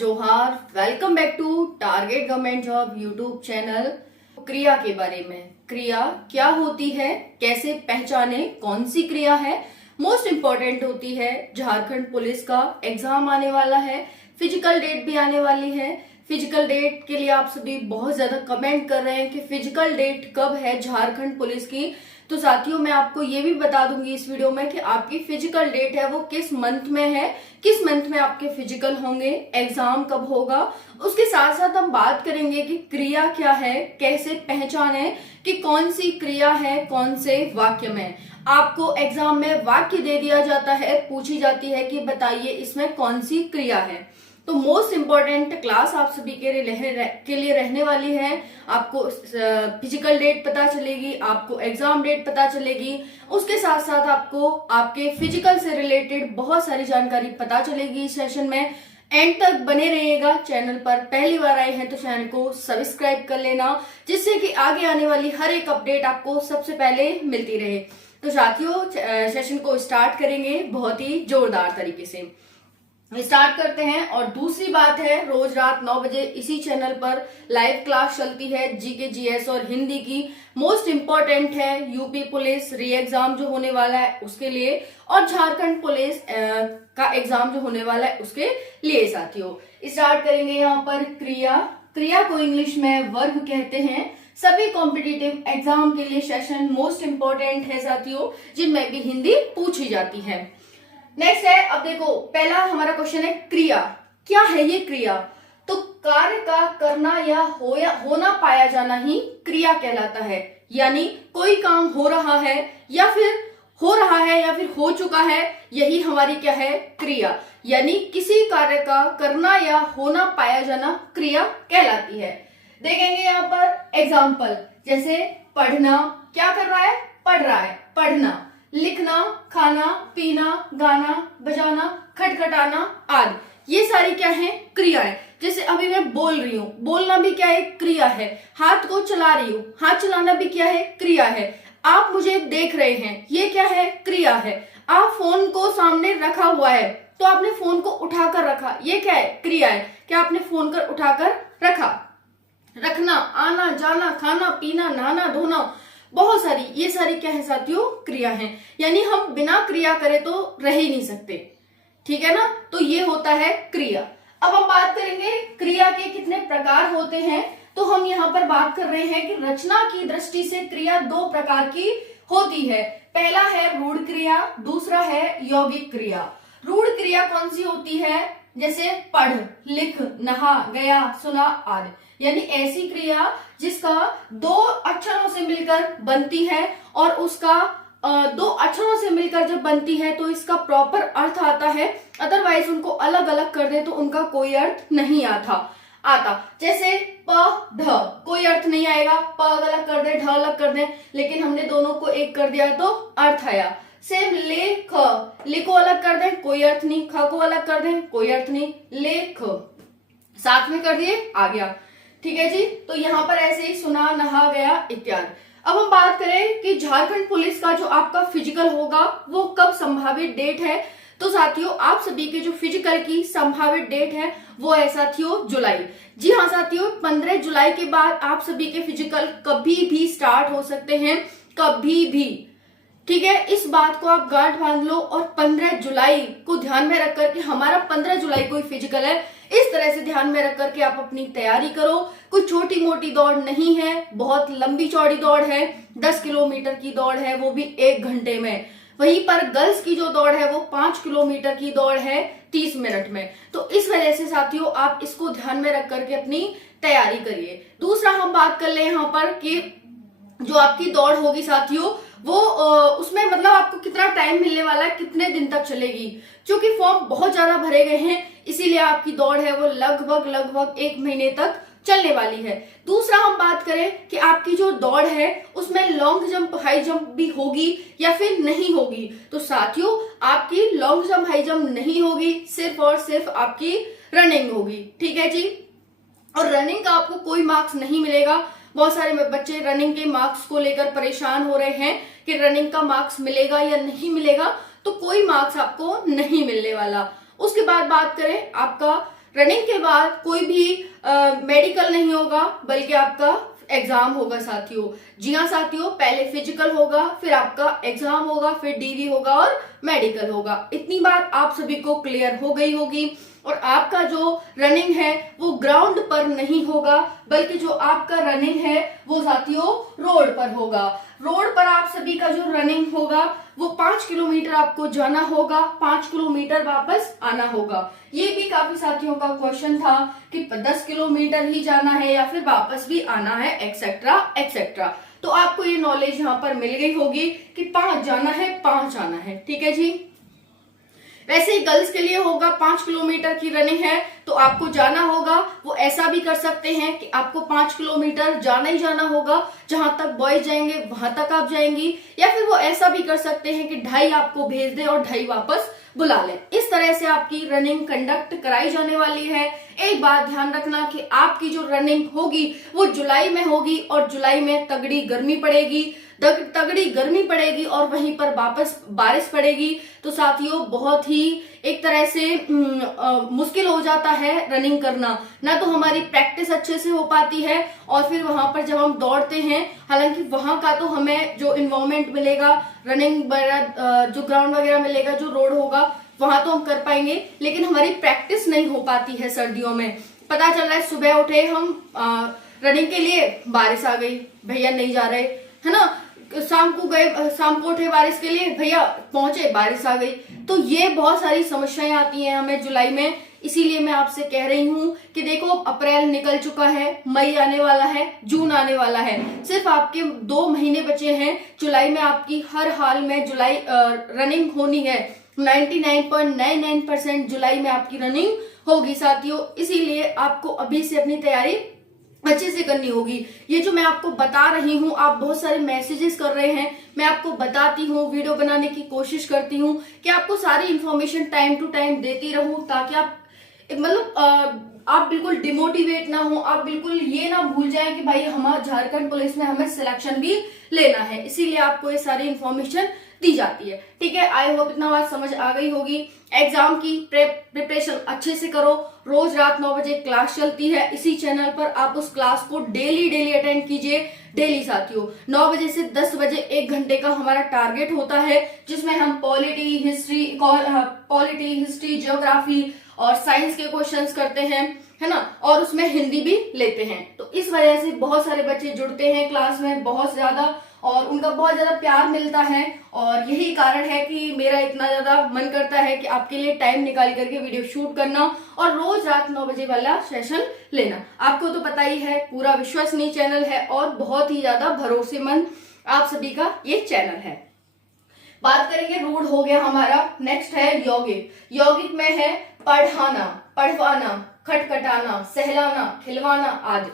जोहार। Welcome back to target government job YouTube channel. क्रिया के बारे में, क्रिया क्या होती है, कैसे पहचाने कौन सी क्रिया है, मोस्ट इम्पोर्टेंट होती है। झारखंड पुलिस का एग्जाम आने वाला है, फिजिकल डेट भी आने वाली है। फिजिकल डेट के लिए आप सभी बहुत ज्यादा कमेंट कर रहे हैं कि फिजिकल डेट कब है झारखंड पुलिस की। तो साथियों, मैं आपको ये भी बता दूंगी इस वीडियो में कि आपकी फिजिकल डेट है वो किस मंथ में है, किस मंथ में आपके फिजिकल होंगे, एग्जाम कब होगा। उसके साथ साथ हम बात करेंगे कि क्रिया क्या है, कैसे पहचाने कि कौन सी क्रिया है कौन से वाक्य में। आपको एग्जाम में वाक्य दे दिया जाता है, पूछी जाती है कि बताइए इसमें कौन सी क्रिया है। तो मोस्ट इम्पोर्टेंट क्लास आप सभी के लिए रहने वाली है। आपको फिजिकल डेट पता चलेगी, आपको एग्जाम डेट पता चलेगी, उसके साथ साथ आपको आपके फिजिकल से रिलेटेड बहुत सारी जानकारी पता चलेगी इस सेशन में। एंड तक बने रहिएगा। चैनल पर पहली बार आए हैं तो चैनल को सब्सक्राइब कर लेना, जिससे कि आगे आने वाली हर एक अपडेट आपको सबसे पहले मिलती रहे। तो साथियों, सेशन को स्टार्ट करेंगे बहुत ही जोरदार तरीके से। स्टार्ट करते हैं। और दूसरी बात है, रोज रात 9 बजे इसी चैनल पर लाइव क्लास चलती है जीके, जीएस और हिंदी की। मोस्ट इम्पोर्टेंट है यूपी पुलिस री एग्जाम जो होने वाला है उसके लिए, और झारखंड पुलिस का एग्जाम जो होने वाला है उसके लिए। साथियों, स्टार्ट करेंगे यहाँ पर क्रिया। क्रिया को इंग्लिश में वर्ब कहते हैं। सभी कॉम्पिटिटिव एग्जाम के लिए सेशन मोस्ट इम्पोर्टेंट है साथियों, जिनमें भी हिंदी पूछी जाती है। नेक्स्ट है, अब देखो पहला हमारा क्वेश्चन है क्रिया। क्या है ये क्रिया? तो कार्य का करना या होना पाया जाना ही क्रिया कहलाता है। यानी कोई काम हो रहा है या फिर हो चुका है, यही हमारी क्या है, क्रिया। यानी किसी कार्य का करना या होना पाया जाना क्रिया कहलाती है। देखेंगे यहाँ पर एग्जाम्पल, जैसे पढ़ना, क्या कर रहा है, पढ़ रहा है, पढ़ना। लिखना, खाना, पीना, गाना, बजाना, खटखटाना आदि, ये सारी क्या है, क्रिया है। जैसे अभी मैं बोल रही हूँ, बोलना भी क्या है, क्रिया है। हाथ को चला रही हूँ, हाथ चलाना भी क्या है, क्रिया है। आप मुझे देख रहे हैं, ये क्या है, क्रिया है। आप फोन को सामने रखा हुआ है तो आपने फोन को उठाकर रखा, ये क्या है, क्रिया है। क्या आपने फोन कर उठाकर रखा। रखना, आना जाना, खाना पीना, नहाना धोना, बहुत सारी, ये सारी क्या है साथियों, क्रिया है। यानी हम बिना क्रिया करे तो रह ही नहीं सकते, ठीक है ना। तो ये होता है क्रिया। अब हम बात करेंगे क्रिया के कितने प्रकार होते हैं। तो हम यहाँ पर बात कर रहे हैं कि रचना की दृष्टि से क्रिया 2 प्रकार की होती है। पहला है रूढ़ क्रिया, दूसरा है यौगिक क्रिया। रूढ़ क्रिया कौन सी होती है? जैसे पढ़, लिख, नहा, गया, सुना आदि। यानी ऐसी क्रिया जिसका 2 अक्षरों से मिलकर बनती है, और उसका 2 अक्षरों से मिलकर जब बनती है तो इसका प्रॉपर अर्थ आता है। अदरवाइज उनको अलग अलग कर दे तो उनका कोई अर्थ नहीं आता। जैसे प ढ, कोई अर्थ नहीं आएगा। प अलग कर दे, ढ अलग कर दे, लेकिन हमने दोनों को एक कर दिया तो अर्थ आया। सेम ले ख, ले को अलग कर दे, कोई अर्थ नहीं। ख को अलग कर दे, कोई अर्थ नहीं। ले ख साथ में कर दिए, आ गया, ठीक है जी। तो यहाँ पर ऐसे ही सुना, नहा, गया इत्यादि। अब हम बात करें कि झारखंड पुलिस का जो आपका फिजिकल होगा वो कब संभावित डेट है। तो साथियों, आप सभी के जो फिजिकल की संभावित डेट है वो है साथियों जुलाई। जी हाँ साथियों, 15 जुलाई के बाद आप सभी के फिजिकल कभी भी स्टार्ट हो सकते हैं, कभी भी, ठीक है। इस बात को आप गांठ बांध लो, और 15 जुलाई को ध्यान में रख कर के, हमारा 15 जुलाई को ही फिजिकल है, इस तरह से ध्यान में रख करके आप अपनी तैयारी करो। कोई छोटी मोटी दौड़ नहीं है, बहुत लंबी चौड़ी दौड़ है। 10 किलोमीटर की दौड़ है, वो भी 1 घंटे में। वहीं पर गर्ल्स की जो दौड़ है वो 5 किलोमीटर की दौड़ है 30 मिनट में। तो इस वजह से साथियों, आप इसको ध्यान में रख करके अपनी तैयारी करिए। दूसरा हम बात कर ले यहाँ पर कि जो आपकी दौड़ होगी साथियों, वो उसमें मतलब आपको कितना टाइम मिलने वाला है, कितने दिन तक चलेगी। क्योंकि फॉर्म बहुत ज्यादा भरे गए हैं, इसीलिए आपकी दौड़ है वो लगभग 1 महीने तक चलने वाली है। दूसरा हम बात करें कि आपकी जो दौड़ है उसमें लॉन्ग जंप, हाई जंप भी होगी या फिर नहीं होगी। तो साथियों, आपकी लॉन्ग जंप, हाई जंप नहीं होगी, सिर्फ और सिर्फ आपकी रनिंग होगी, ठीक है जी। और रनिंग का आपको कोई मार्क्स नहीं मिलेगा। बहुत सारे बच्चे रनिंग के मार्क्स को लेकर परेशान हो रहे हैं कि रनिंग का मार्क्स मिलेगा या नहीं मिलेगा। तो कोई मार्क्स आपको नहीं मिलने वाला। उसके बाद बात करें आपका रनिंग के बाद कोई भी मेडिकल नहीं होगा, बल्कि आपका एग्जाम होगा साथियों। जी हाँ साथियों, पहले फिजिकल होगा, फिर आपका एग्जाम होगा, फिर डीवी होगा और मेडिकल होगा। इतनी बात आप सभी को क्लियर हो गई होगी। और आपका जो रनिंग है वो ग्राउंड पर नहीं होगा, बल्कि जो आपका रनिंग है वो साथियों रोड पर होगा। रोड पर आप सभी का जो रनिंग होगा वो 5 किलोमीटर आपको जाना होगा, 5 किलोमीटर वापस आना होगा। ये भी काफी साथियों का क्वेश्चन था कि 10 किलोमीटर ही जाना है या फिर वापस भी आना है, एक्सेट्रा एक्सेट्रा। तो आपको ये नॉलेज यहाँ पर मिल गई होगी कि 5 जाना है, 5 आना है। ठीक है जी। वैसे ही गर्ल्स के लिए होगा, 5 किलोमीटर की रनिंग है तो आपको जाना होगा। वो ऐसा भी कर सकते हैं कि आपको 5 किलोमीटर जाना ही जाना होगा, जहां तक बॉयज जाएंगे वहां तक आप जाएंगी, या फिर वो ऐसा भी कर सकते हैं कि 2.5 आपको भेज दे और 2.5 वापस बुला ले। इस तरह से आपकी रनिंग कंडक्ट कराई जाने वाली है। एक बात ध्यान रखना कि आपकी जो रनिंग होगी वो जुलाई में होगी, और जुलाई में तगड़ी गर्मी पड़ेगी, तगड़ी गर्मी पड़ेगी और वहीं पर वापस बारिश पड़ेगी। तो साथियों बहुत ही एक तरह से मुश्किल हो जाता है रनिंग करना, ना तो हमारी प्रैक्टिस अच्छे से हो पाती है, और फिर वहां पर जब हम दौड़ते हैं, हालांकि वहां का तो हमें जो इन्वायरमेंट मिलेगा, रनिंग वगैरह जो ग्राउंड वगैरह मिलेगा, जो रोड होगा वहां तो हम कर पाएंगे, लेकिन हमारी प्रैक्टिस नहीं हो पाती है सर्दियों में। पता चल रहा है सुबह उठे हम रनिंग के लिए, बारिश आ गई, भैया नहीं जा रहे, है ना। शाम को गए, शाम को उठे बारिश के लिए, भैया पहुंचे, बारिश आ गई। तो ये बहुत सारी समस्याएं आती हैं हमें जुलाई में। इसीलिए मैं आपसे कह रही हूँ कि देखो अप्रैल निकल चुका है, मई आने वाला है, जून आने वाला है, सिर्फ आपके 2 महीने बचे हैं। जुलाई में आपकी हर हाल में जुलाई रनिंग होनी है। 99.99% जुलाई में आपकी रनिंग होगी साथियों। इसीलिए आपको अभी से अपनी तैयारी अच्छे से करनी होगी। ये जो मैं आपको बता रही हूँ, आप बहुत सारे मैसेजेस कर रहे हैं, मैं आपको बताती हूँ, वीडियो बनाने की कोशिश करती हूँ कि आपको सारी इन्फॉर्मेशन टाइम टू टाइम देती रहूं, ताकि आप मतलब आप बिल्कुल डिमोटिवेट ना हो, आप बिल्कुल ये ना भूल जाएं कि भाई हमारा झारखंड पुलिस में हमें सिलेक्शन भी लेना है। इसीलिए आपको ये सारी इन्फॉर्मेशन दी जाती है। ठीक है, आई होप इतना बात समझ आ गई होगी। एग्जाम की प्रिपरेशन अच्छे से करो। रोज रात 9 बजे क्लास चलती है इसी चैनल पर, आप उस क्लास को डेली अटेंड कीजिए। डेली साथियों 9 बजे से 10 बजे 1 घंटे का हमारा टारगेट होता है, जिसमें हम पॉलिटी, हिस्ट्री, ज्योग्राफी और साइंस के क्वेश्चंस करते हैं, है ना, और उसमें हिंदी भी लेते हैं। तो इस वजह से बहुत सारे बच्चे जुड़ते हैं क्लास में बहुत ज्यादा, और उनका बहुत ज्यादा प्यार मिलता है, और यही कारण है कि मेरा इतना ज्यादा मन करता है कि आपके लिए टाइम निकाल करके वीडियो शूट करना और रोज रात 9 बजे वाला सेशन लेना। आपको तो पता ही है, पूरा विश्वसनीय चैनल है और बहुत ही ज्यादा भरोसेमंद आप सभी का ये चैनल है। बात करेंगे, रूढ़ हो गया हमारा। नेक्स्ट है यौगिक। यौगिक में है पढ़ाना, पढ़वाना, खटखटाना, सहलाना, खिलवाना आदि।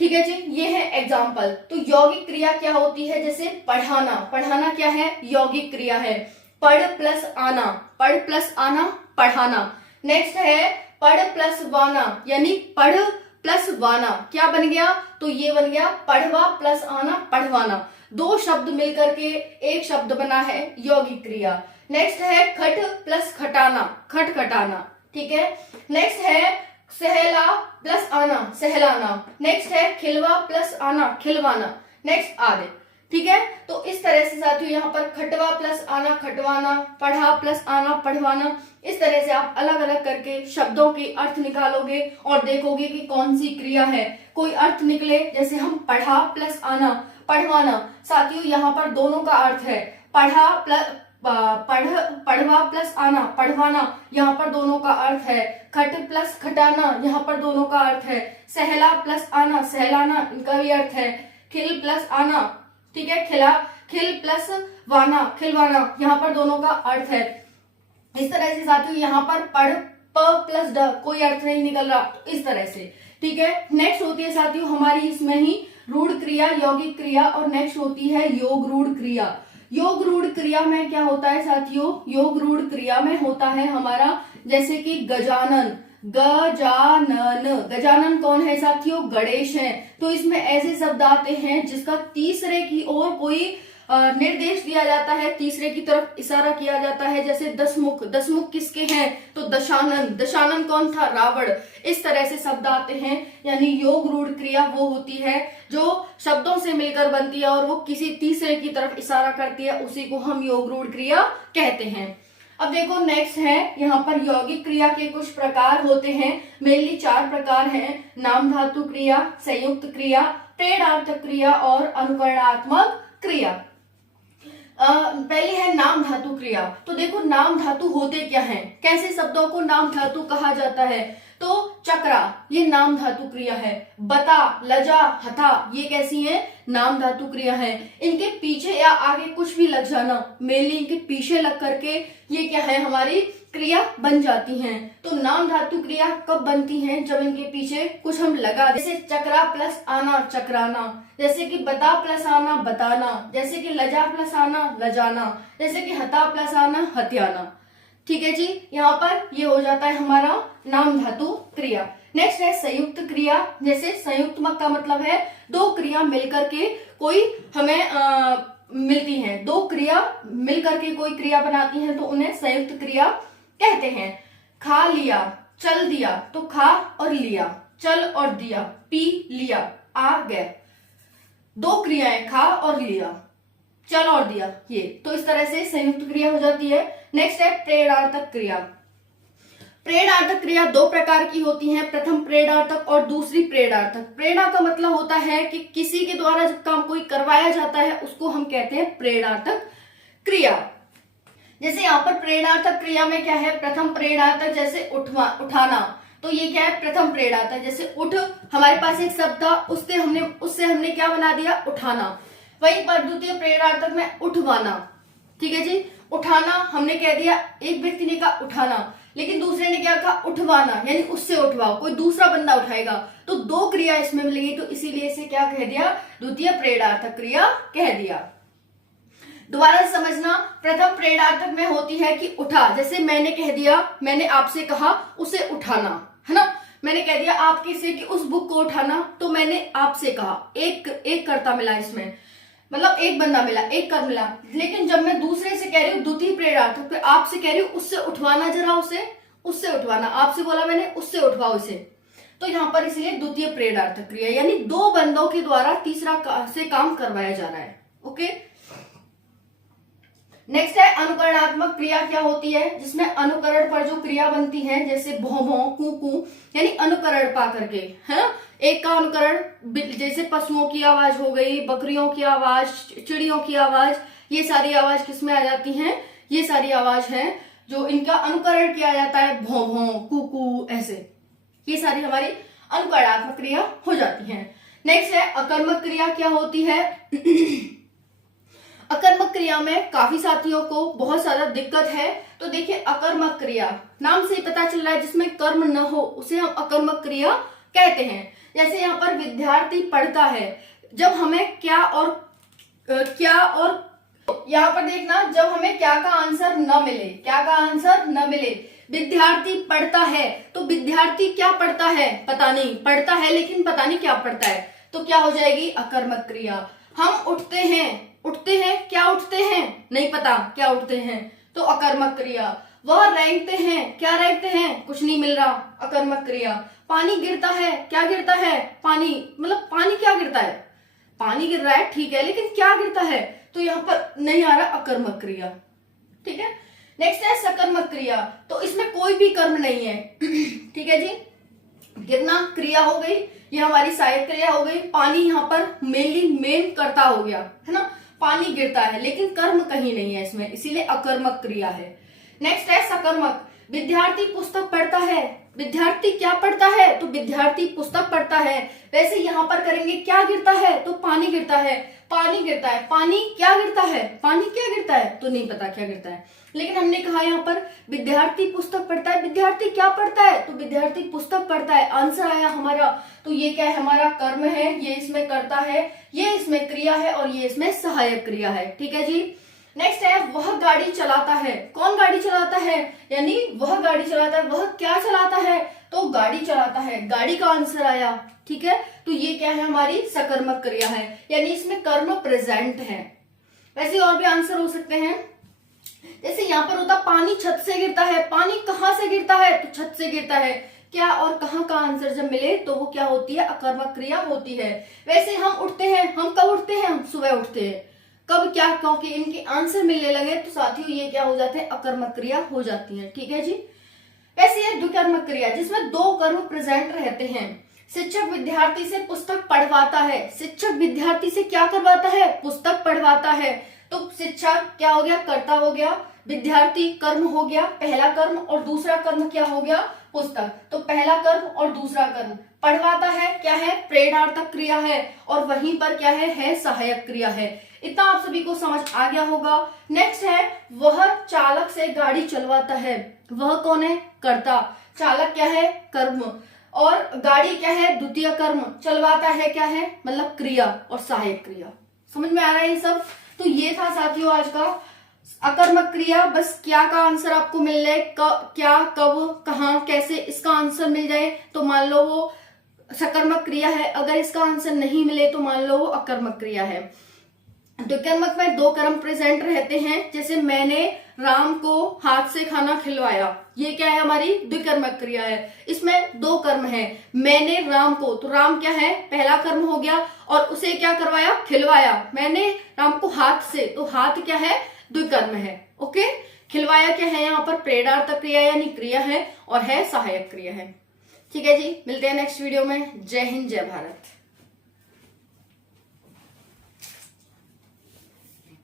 ठीक है जी, ये है एग्जाम्पल। तो यौगिक क्रिया क्या होती है? जैसे पढ़ाना, पढ़ाना क्या है? यौगिक क्रिया है। पढ़ प्लस आना, पढ़ प्लस आना, पढ़ाना। नेक्स्ट है पढ़ प्लस वाना, यानी पढ़ प्लस वाना क्या बन गया? तो ये बन गया पढ़वा प्लस आना, पढ़वाना। 2 शब्द मिलकर के एक शब्द बना है यौगिक क्रिया। नेक्स्ट है खट प्लस खटाना, खटखटाना। ठीक है। नेक्स्ट है सहला प्लस आना, सहलाना। नेक्स्ट है खिलवा प्लस आना, खिलवाना। नेक्स्ट आदि। ठीक है। तो इस तरह से साथियों यहाँ पर खटवा प्लस आना, खटवाना, पढ़ा प्लस आना, पढ़वाना, इस तरह से आप अलग अलग करके शब्दों के अर्थ निकालोगे और देखोगे कि कौन सी क्रिया है। कोई अर्थ निकले, जैसे हम पढ़ा प्लस आना, पढ़वाना। साथियों यहाँ पर दोनों का अर्थ है, पढ़ा प्लस पढ़वा प्लस आना, पढ़वाना, यहाँ पर दोनों का अर्थ है। खट प्लस खटाना, यहाँ पर दोनों का अर्थ है। सहला प्लस आना, सहलाना, इनका भी अर्थ है। खिल प्लस आना, ठीक है, खिल प्लस वाना, खिलवाना, यहाँ पर दोनों का अर्थ है। इस तरह से साथियों यहाँ पर पढ़ प प्लस ड, कोई अर्थ नहीं निकल रहा, इस तरह से। ठीक है। नेक्स्ट होती है साथियों हमारी इसमें ही रूढ़ क्रिया, यौगिक क्रिया, और नेक्स्ट होती है योग रूढ़ क्रिया। योग रूढ़ क्रिया में क्या होता है साथियों? योग रूढ़ क्रिया में होता है हमारा जैसे कि गजानन, गजानन। गजानन कौन है साथियों? गणेश है। तो इसमें ऐसे शब्द आते हैं जिसका तीसरे की ओर कोई निर्देश दिया जाता है, तीसरे की तरफ इशारा किया जाता है। जैसे दशमुख, दशमुख किसके हैं? तो दशानन, दशानन कौन था? रावण। इस तरह से शब्द आते हैं। यानी योग रूढ़ क्रिया वो होती है जो शब्दों से मिलकर बनती है और वो किसी तीसरे की तरफ इशारा करती है, उसी को हम योग रूढ़ क्रिया कहते हैं। अब देखो नेक्स्ट है, यहाँ पर यौगिक क्रिया के कुछ प्रकार होते हैं। मेनली 4 प्रकार हैं: नाम धातु क्रिया, संयुक्त क्रिया, प्रेरणार्थक क्रिया और अनुकरणात्मक क्रिया। पहली है नाम धातु क्रिया। तो देखो नाम धातु होते क्या हैं, कैसे शब्दों को नाम धातु कहा जाता है? तो चक्रा, ये नाम धातु क्रिया है। बता, लजा, हथा, ये कैसी है? नाम धातु क्रिया है। इनके पीछे या आगे कुछ भी लग जाना, मेनली इनके पीछे लग करके ये क्या है? हमारी क्रिया बन जाती हैं। तो नाम धातु क्रिया कब बनती हैं? जब इनके पीछे कुछ हम लगा, जैसे चक्रा प्लस आना, चक्राना। जैसे कि बता प्लस आना, बताना। जैसे कि लजा प्लस आना, लजाना। जैसे कि हता प्लस आना, हत्याना। ठीक है जी, यहाँ पर ये हो जाता है हमारा नाम धातु क्रिया। नेक्स्ट है संयुक्त क्रिया। जैसे संयुक्तमक का मतलब है 2 क्रिया मिलकर के कोई हमें मिलती हैं, 2 क्रिया मिलकर के कोई क्रिया बनाती हैं, तो उन्हें संयुक्त क्रिया कहते हैं। खा लिया, चल दिया, तो खा और लिया, चल और दिया, पी लिया, आ गया। 2 क्रियाएं, खा और लिया, चल और दिया, ये तो इस तरह से संयुक्त क्रिया हो जाती है। नेक्स्ट है प्रेरणार्थक क्रिया। प्रेरणार्थक क्रिया 2 प्रकार की होती हैं, प्रथम प्रेरणार्थक और दूसरी प्रेरणार्थक। प्रेरणा का मतलब होता है कि किसी के द्वारा जब काम कोई करवाया जाता है उसको हम कहते हैं प्रेरणार्थक क्रिया। जैसे यहाँ पर प्रेरणार्थक क्रिया में क्या है? प्रथम प्रेरणार्थक, जैसे उठाना, तो ये क्या है? प्रथम प्रेरणार्थक। जैसे उठ, हमारे पास एक शब्द था, उससे हमने क्या बना दिया? उठाना। वहीं पर द्वितीय प्रेरणार्थक में उठवाना। ठीक है जी, उठाना हमने कह दिया, एक व्यक्ति ने कहा उठाना, लेकिन दूसरे ने क्या कहा? उठवाना, यानी उससे उठवाओ, कोई दूसरा बंदा उठाएगा, तो 2 क्रिया इसमें मिलेगी, तो इसीलिए इसे क्या कह दिया? द्वितीय प्रेरणार्थक क्रिया कह दिया। दोबारा समझना, प्रथम प्रेरणार्थक में होती है कि उठा, जैसे मैंने कह दिया, मैंने आपसे कहा उसे उठाना, है ना। मैंने कह दिया आपके से कि उस बुक को उठाना, तो मैंने आपसे कहा, एक कर्ता मिला इसमें, मतलब एक बंदा मिला, एक कर्म मिला। लेकिन जब मैं दूसरे से कह रही हूँ द्वितीय प्रेरणार्थक पे, आपसे कह रही हूँ उससे उठवाना, जरा उससे उठवाना, आपसे बोला मैंने उससे उठवाओ इसे, तो यहाँ पर इसलिए द्वितीय प्रेरणार्थक क्रिया, यानी 2 बंदों के द्वारा तीसरा से काम करवाया जा रहा है। ओके, नेक्स्ट है अनुकरणात्मक क्रिया। क्या होती है? जिसमें अनुकरण पर जो क्रिया बनती है, जैसे भौं भौं, कू कू, यानी अनुकरण पा करके, है ना। एक का अनुकरण, जैसे पशुओं की आवाज हो गई, बकरियों की आवाज, चिड़ियों की आवाज, ये सारी आवाज किसमें आ जाती हैं? ये सारी आवाज है जो इनका अनुकरण किया जाता है, भौं भौं, कू कू, ऐसे, ये सारी हमारी अनुकरणात्मक क्रिया हो जाती है। नेक्स्ट है अकर्मक क्रिया। क्या होती है? अकर्मक क्रिया में काफी साथियों को बहुत ज्यादा दिक्कत है। तो देखिए, अकर्मक क्रिया नाम से ही पता चल रहा है, जिसमें कर्म न हो उसे हम अकर्मक क्रिया कहते हैं। जैसे यहाँ पर विद्यार्थी पढ़ता है, जब हमें क्या और यहाँ पर देखना, जब हमें क्या का आंसर न मिले, विद्यार्थी पढ़ता है, तो विद्यार्थी क्या पढ़ता है? पता नहीं, पढ़ता है लेकिन पता नहीं क्या पढ़ता है, तो क्या हो जाएगी? अकर्मक क्रिया। हम उठते हैं, क्या उठते हैं? नहीं पता क्या उठते हैं, तो अकर्मक क्रिया। वह रेंगते हैं, क्या रेंगते हैं? कुछ नहीं मिल रहा, अकर्मक क्रिया। पानी गिरता है, क्या गिरता है? पानी, मतलब पानी क्या गिरता है? पानी गिर रहा है, ठीक है, लेकिन क्या गिरता है? तो यहाँ पर नहीं आ रहा, अकर्मक क्रिया। ठीक है, नेक्स्ट है सकर्मक क्रिया। तो इसमें कोई भी कर्म नहीं है। ठीक है जी, गिरना क्रिया हो गई, ये हमारी सहायक क्रिया हो गई। पानी यहाँ पर मेन कर्ता हो गया, है ना, पानी गिरता है, लेकिन कर्म कहीं नहीं है इसमें, इसीलिए अकर्मक क्रिया है। नेक्स्ट है सकर्मक। विद्यार्थी पुस्तक पढ़ता है, विद्यार्थी क्या पढ़ता है? तो विद्यार्थी पुस्तक पढ़ता है। वैसे यहाँ पर करेंगे, क्या गिरता है? तो पानी गिरता है, पानी गिरता है, पानी क्या गिरता है? पानी क्या गिरता है? तो नहीं पता क्या गिरता है, लेकिन हमने कहा यहाँ पर विद्यार्थी पुस्तक पढ़ता है, विद्यार्थी क्या पढ़ता है? तो विद्यार्थी पुस्तक पढ़ता है, आंसर आया हमारा। तो ये क्या है? हमारा कर्म है, ये इसमें कर्ता है, ये इसमें क्रिया है और ये इसमें सहायक क्रिया है। ठीक है जी, नेक्स्ट है वह गाड़ी चलाता है। कौन गाड़ी चलाता है? यानी वह गाड़ी चलाता है, वह क्या चलाता है? तो गाड़ी चलाता है, गाड़ी का आंसर आया। ठीक है, तो ये क्या है? हमारी सकर्मक क्रिया है, यानी इसमें कर्म प्रेजेंट है। वैसे और भी आंसर हो सकते हैं, जैसे यहाँ पर होता पानी छत से गिरता है, पानी कहाँ से गिरता है, तो छत से गिरता है। क्या और कहाँ का आंसर जब मिले तो वो क्या होती है, अकर्मक क्रिया होती है। वैसे हम उठते हैं, हम कब उठते हैं, हम सुबह उठते हैं, कब, क्या, क्योंकि इनके आंसर मिलने लगे तो साथियों ये क्या हो जाते हैं, अकर्मक क्रिया हो जाती है। ठीक है जी। वैसे ये द्विकर्मक क्रिया जिसमें दो कर्म प्रेजेंट रहते हैं। शिक्षक विद्यार्थी से पुस्तक पढ़वाता है, शिक्षक विद्यार्थी से क्या करवाता है, पुस्तक पढ़वाता है। तो शिक्षक क्या हो गया, कर्ता हो गया, विद्यार्थी कर्म हो गया, पहला कर्म, और दूसरा कर्म क्या हो गया, पुस्तक। तो पहला कर्म और दूसरा कर्म, पढ़वाता है क्या है, प्रेरणार्थक क्रिया है, और वहीं पर क्या है सहायक क्रिया है। इतना आप सभी को समझ आ गया होगा। नेक्स्ट है, वह चालक से गाड़ी चलवाता है, वह कौन है, कर्ता, चालक क्या है, कर्म, और गाड़ी क्या है, द्वितीय कर्म, चलवाता है क्या है, मतलब क्रिया, और सहायक क्रिया। समझ में आ रहा है ये सब। तो ये था साथियों आज का अकर्मक क्रिया। बस क्या का आंसर आपको मिल जाए, क्या, कब, कहाँ, कैसे, इसका आंसर मिल जाए तो मान लो वो सकर्मक क्रिया है। अगर इसका आंसर नहीं मिले तो मान लो वो अकर्मक क्रिया है। द्विकर्मक में दो कर्म प्रेजेंट रहते हैं, जैसे मैंने राम को हाथ से खाना खिलवाया, ये क्या है, हमारी द्विकर्मक क्रिया है। इसमें दो कर्म है, मैंने राम को, तो राम क्या है, पहला कर्म हो गया, और उसे क्या करवाया, खिलवाया। मैंने राम को हाथ से, तो हाथ क्या है, द्विकर्म है। ओके, खिलवाया क्या है, यहाँ पर प्रेरणार्थक क्रिया यानी क्रिया है, और है सहायक क्रिया है। ठीक है जी, मिलते हैं नेक्स्ट वीडियो में। जय हिंद, जय भारत।